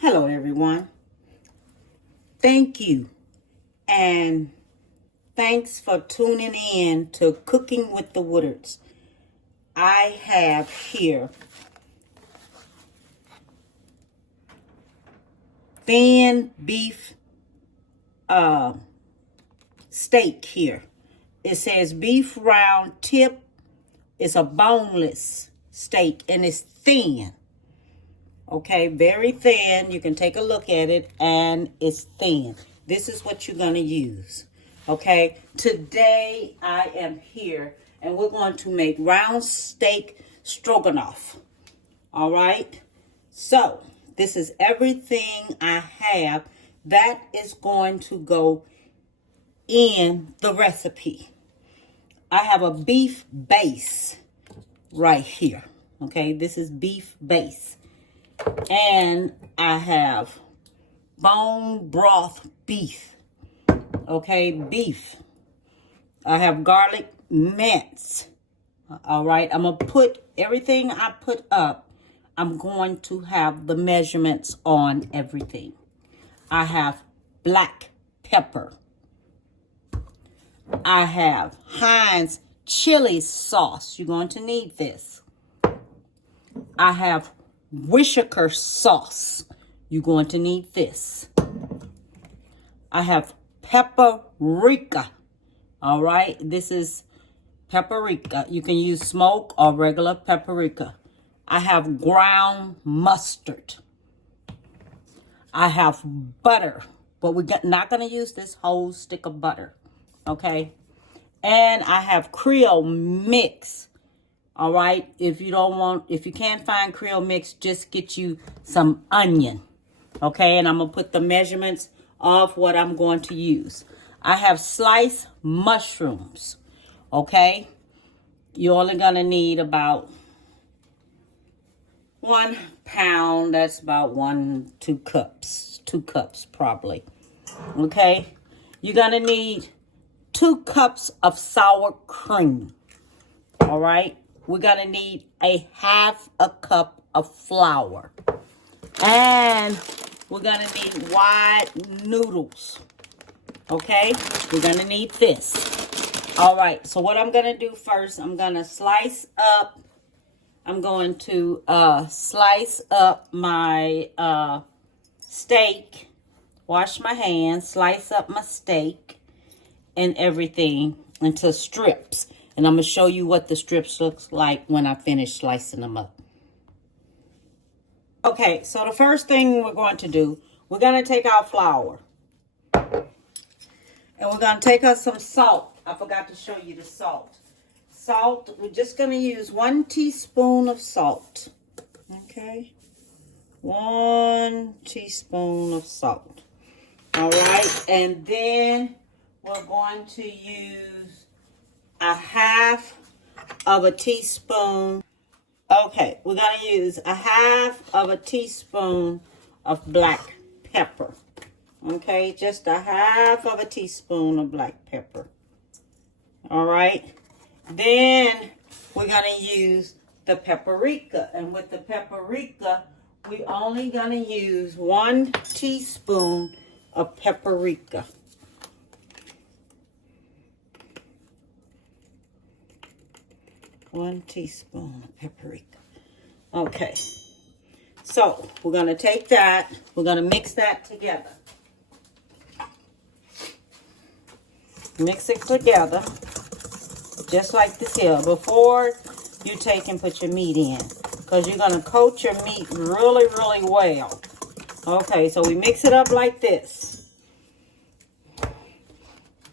Hello, everyone. Thank you. And thanks for tuning in to Cooking with the Woodards. I have here thin beef steak here. It says beef round tip. It's a boneless steak and it's thin. Okay, very thin. You can take a look at it and it's thin. This is what you're going to use. Okay, today I am here and we're going to make round steak stroganoff. All right, so this is everything I have that is going to go in the recipe. I have a beef base right here. Okay, this is beef base. And I have bone broth beef. Okay, beef. I have garlic mince. All right, I'm going to put everything I put up. I'm going to have the measurements on everything. I have black pepper. I have Heinz chili sauce. You're going to need this. I have Worcestershire sauce. You're going to need this. I have paprika. All right, this is paprika. You can use smoked or regular paprika. I have ground mustard. I have butter, but we're not going to use this whole stick of butter. Okay, and I have Creole mix. All right, if you can't find Creole mix, just get you some onion. Okay, and I'm gonna put the measurements of what I'm going to use. I have sliced mushrooms. Okay, you're only gonna need about 1 pound. That's about 2 cups. 2 cups probably. Okay, you're gonna need 2 cups of sour cream. All right. We're going to need a half a cup of flour. And we're going to need wide noodles. Okay. We're going to need this. All right. So what I'm going to do first, I'm going to slice up. I'm going to slice up my steak. Wash my hands. Slice up my steak and everything into strips. And I'm going to show you what the strips looks like when I finish slicing them up. Okay, so the first thing we're going to do, we're going to take our flour. And we're going to take us some salt. I forgot to show you the salt. Salt, we're just going to use 1 teaspoon of salt. Okay. 1 teaspoon of salt. All right, and then we're going to use a half of a teaspoon. Okay, we're going to use a half of a teaspoon of black pepper. Okay, just a half of a teaspoon of black pepper. All right. Then we're going to use the paprika. And with the paprika, we're only going to use 1 teaspoon of paprika. One teaspoon of paprika. Okay. So we're going to take that. We're going to mix that together. Mix it together. Just like this here. Before you take and put your meat in. Because you're going to coat your meat really, really well. Okay. So we mix it up like this.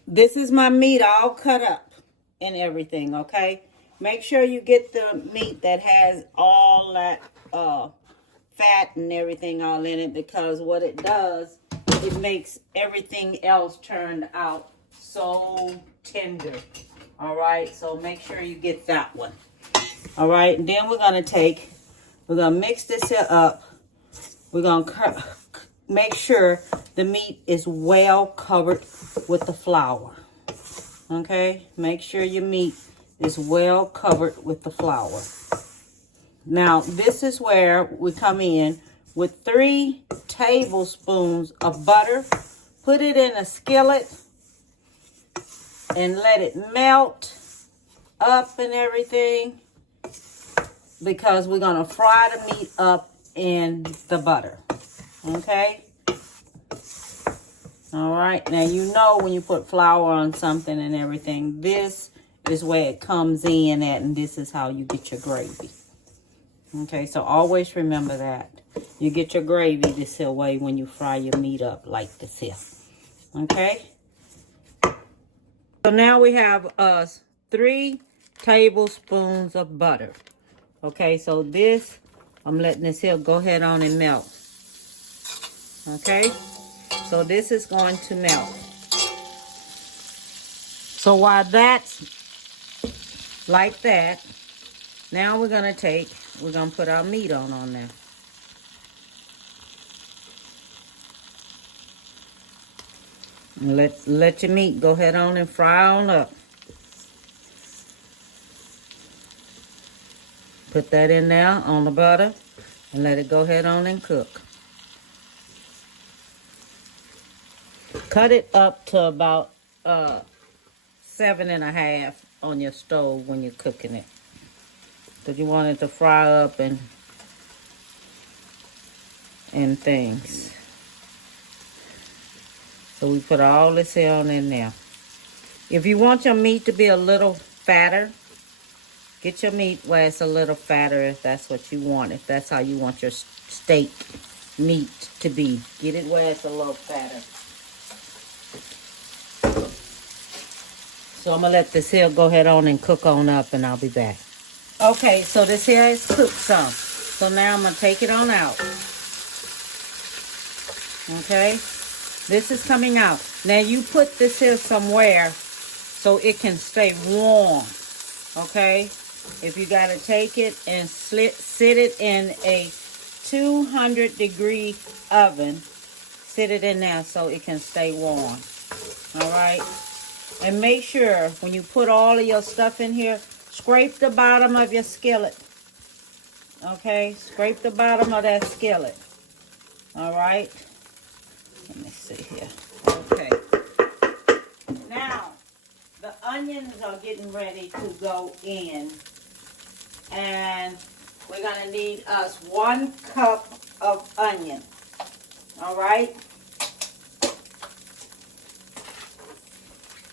This is my meat all cut up and everything. Okay. Make sure you get the meat that has all that fat and everything all in it, because what it does, it makes everything else turn out so tender. All right, so make sure you get that one. All right, and then we're going to mix this up. We're going to make sure the meat is well covered with the flour. Okay, make sure your meat is well covered with the flour. Now, this is where we come in with 3 tablespoons of butter. Put it in a skillet and let it melt up and everything, because we're going to fry the meat up in the butter. Okay? All right. Now, you know when you put flour on something and everything, this is where it comes in at, and this is how you get your gravy. Okay, so always remember that. You get your gravy this here way when you fry your meat up like this here. Okay? So now we have 3 tablespoons of butter. Okay, so this, I'm letting this here go ahead on and melt. Okay? So this is going to melt. So while that's like that, now we're going to put our meat on there. And let your meat go ahead on and fry on up. Put that in there on the butter and let it go ahead on and cook. Cut it up to about 7.5 on your stove when you're cooking it. Because you want it to fry up and things. So we put all this here on in there. If you want your meat to be a little fatter, get your meat where it's a little fatter if that's what you want. If that's how you want your steak meat to be. Get it where it's a little fatter. So I'm going to let this here go ahead on and cook on up, and I'll be back. Okay, so this here is cooked some. So now I'm going to take it on out. Okay? This is coming out. Now you put this here somewhere so it can stay warm. Okay? If you got to take it and sit it in a 200-degree oven, sit it in there so it can stay warm. All right? And make sure when you put all of your stuff in here, scrape the bottom of your skillet. Okay? Scrape the bottom of that skillet. All right? Let me see here. Okay. Now, the onions are getting ready to go in. And we're going to need us 1 cup of onion. All right?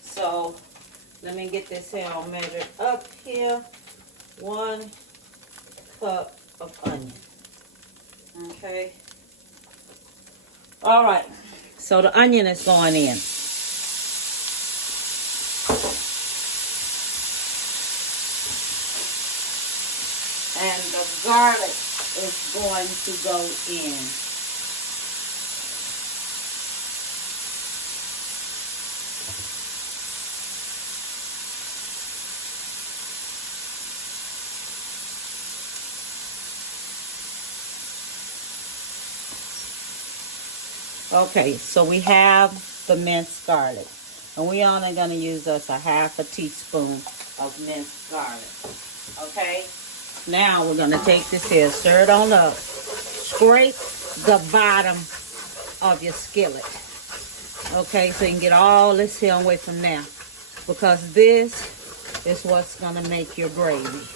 So, let me get this here all measured up here. 1 cup of onion. Okay? All right. So, the onion is going in. And the garlic is going to go in. Okay, so we have the minced garlic. And we only going to use us a 1/2 teaspoon of minced garlic. Okay? Now we're going to take this here, stir it on up. Scrape the bottom of your skillet. Okay, so you can get all this here away from there. Because this is what's going to make your gravy.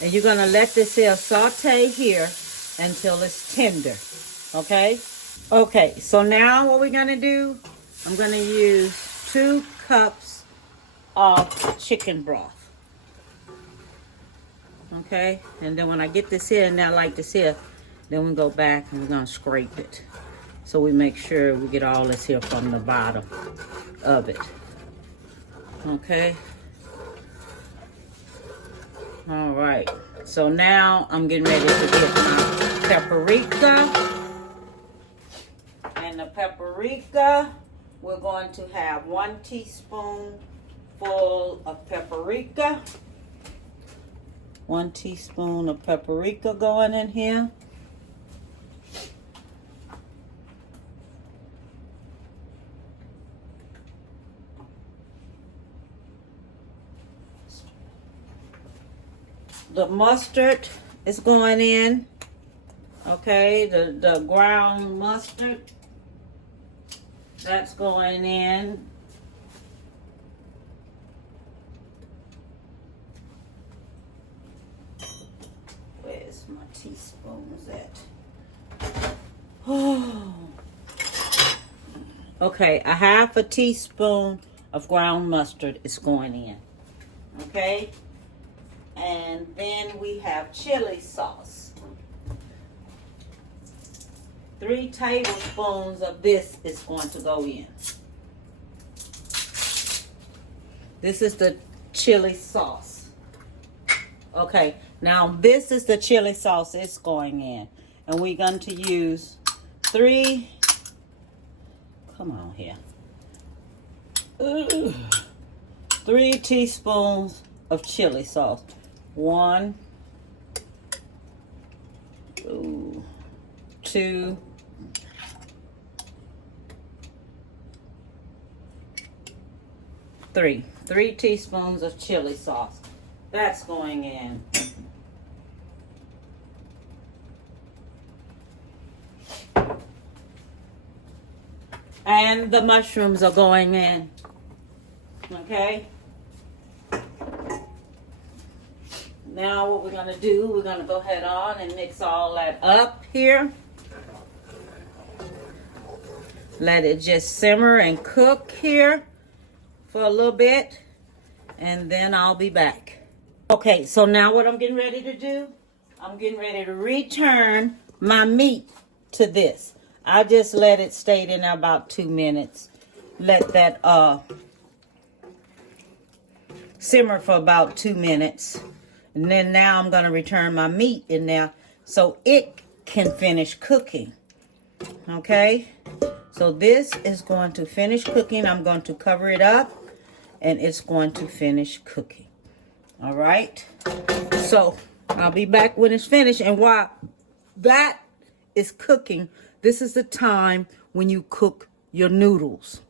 And you're going to let this here saute here until it's tender. Okay? Okay, so now what we're going to do, I'm going to use 2 cups of chicken broth. Okay, and then when I get this here and now like this here, then we go back and we're going to scrape it. So we make sure we get all this here from the bottom of it. Okay. All right. So now I'm getting ready to get my paprika. And the paprika, we're going to have 1 teaspoon full of paprika. 1 teaspoon of paprika going in here. The mustard is going in. Okay, the ground mustard, that's going in. Where's my teaspoons at? Oh. Okay, a half a teaspoon of ground mustard is going in. Okay? And then we have chili sauce. 3 tablespoons of this is going to go in. This is the chili sauce. Okay, now this is the chili sauce it's going in. And we're going to use 3, come on here. 3 teaspoons of chili sauce. 1, 2, 3. 3 teaspoons of chili sauce. That's going in. And the mushrooms are going in. Okay? Now what we're going to do, we're going to go ahead on and mix all that up here. Let it just simmer and cook here for a little bit. And then I'll be back. Okay, so now what I'm getting ready to do, I'm getting ready to return my meat to this. I just let it stay in there about 2 minutes. Let that simmer for about 2 minutes. And then now I'm going to return my meat in there so it can finish cooking. Okay? So this is going to finish cooking. I'm going to cover it up and it's going to finish cooking. All right? So I'll be back when it's finished. And while that is cooking, this is the time when you cook your noodles.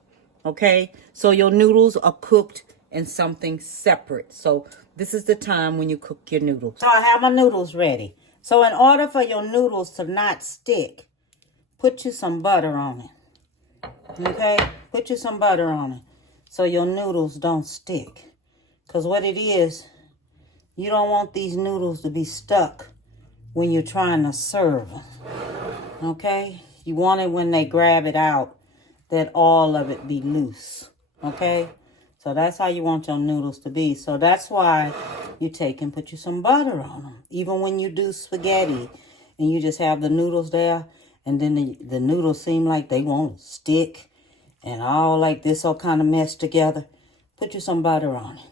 Okay? So your noodles are cooked in something separate. So this is the time when you cook your noodles. So I have my noodles ready. So in order for your noodles to not stick, put you some butter on it. Okay? Put you some butter on it so your noodles don't stick. Because what it is, you don't want these noodles to be stuck when you're trying to serve them. Okay? You want it when they grab it out that all of it be loose. Okay? So that's how you want your noodles to be. So that's why you take and put you some butter on them. Even when you do spaghetti and you just have the noodles there and then the noodles seem like they won't stick and all like this all kind of meshed together, put you some butter on it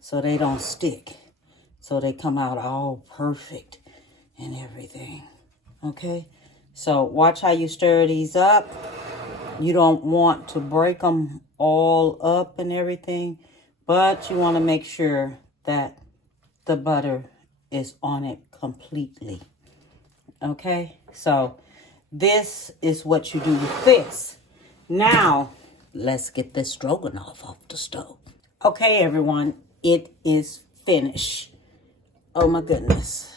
so they don't stick. So they come out all perfect and everything. Okay? So watch how you stir these up. You don't want to break them all up and everything, but you want to make sure that the butter is on it completely. Okay? So this is what you do with this. Now, let's get this stroganoff off the stove. Okay, everyone, it is finished. Oh my goodness.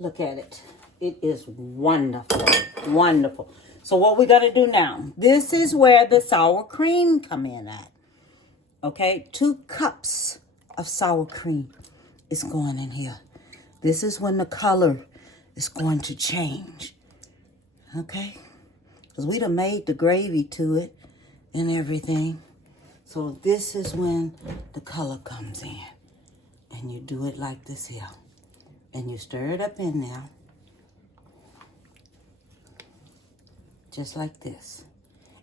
Look at it. It is wonderful. Wonderful. So what we're going to do now, this is where the sour cream come in at. Okay, 2 cups of sour cream is going in here. This is when the color is going to change. Okay, because we done made the gravy to it and everything. So this is when the color comes in. And you do it like this here. And you stir it up in there. Just like this.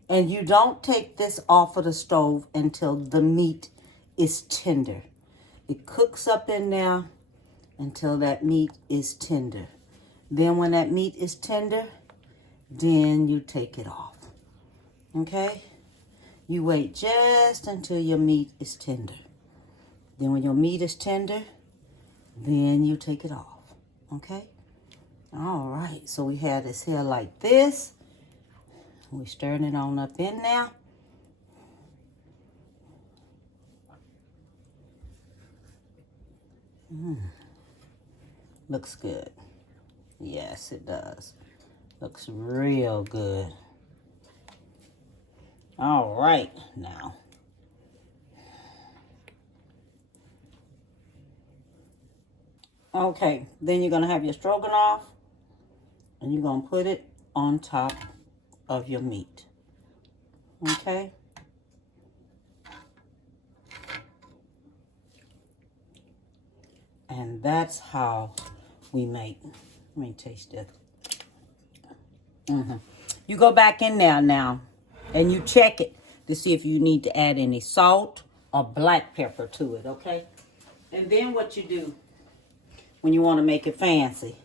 And you don't take this off of the stove until the meat is tender. It cooks up in there until that meat is tender. Then when that meat is tender, then you take it off. Okay? You wait just until your meat is tender. Then when your meat is tender, then you take it off. Okay? All right. So we have this here like this. We're stirring it on up in there. Looks good. Yes, it does. Looks real good. All right, now. Okay, then you're going to have your stroganoff, and you're going to put it on top of your meat. Okay? And that's how we make. Let me taste this. You go back in there now, and you check it to see if you need to add any salt or black pepper to it, okay? And then what you do when you want to make it fancy,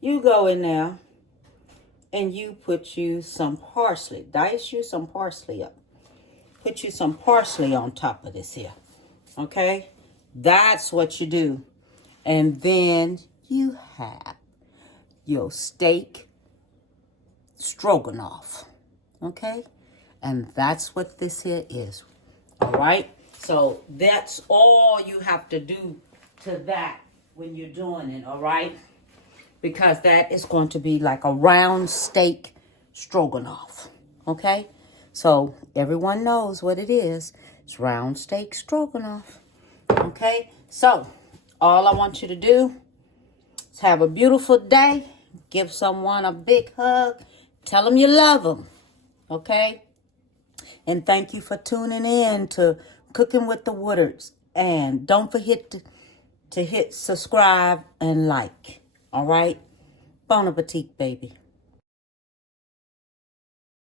you go in there and you put you some parsley. Dice you some parsley up. Put you some parsley on top of this here, okay? That's what you do. And then you have your steak stroganoff, okay? And that's what this here is, all right? So that's all you have to do to that when you're doing it, all right? Because that is going to be like a round steak stroganoff, okay? So everyone knows what it is. It's round steak stroganoff, okay? So all I want you to do is have a beautiful day. Give someone a big hug. Tell them you love them, okay? And thank you for tuning in to Cooking with the Woodards. And don't forget to hit subscribe and like. All right? Bon appetit, baby.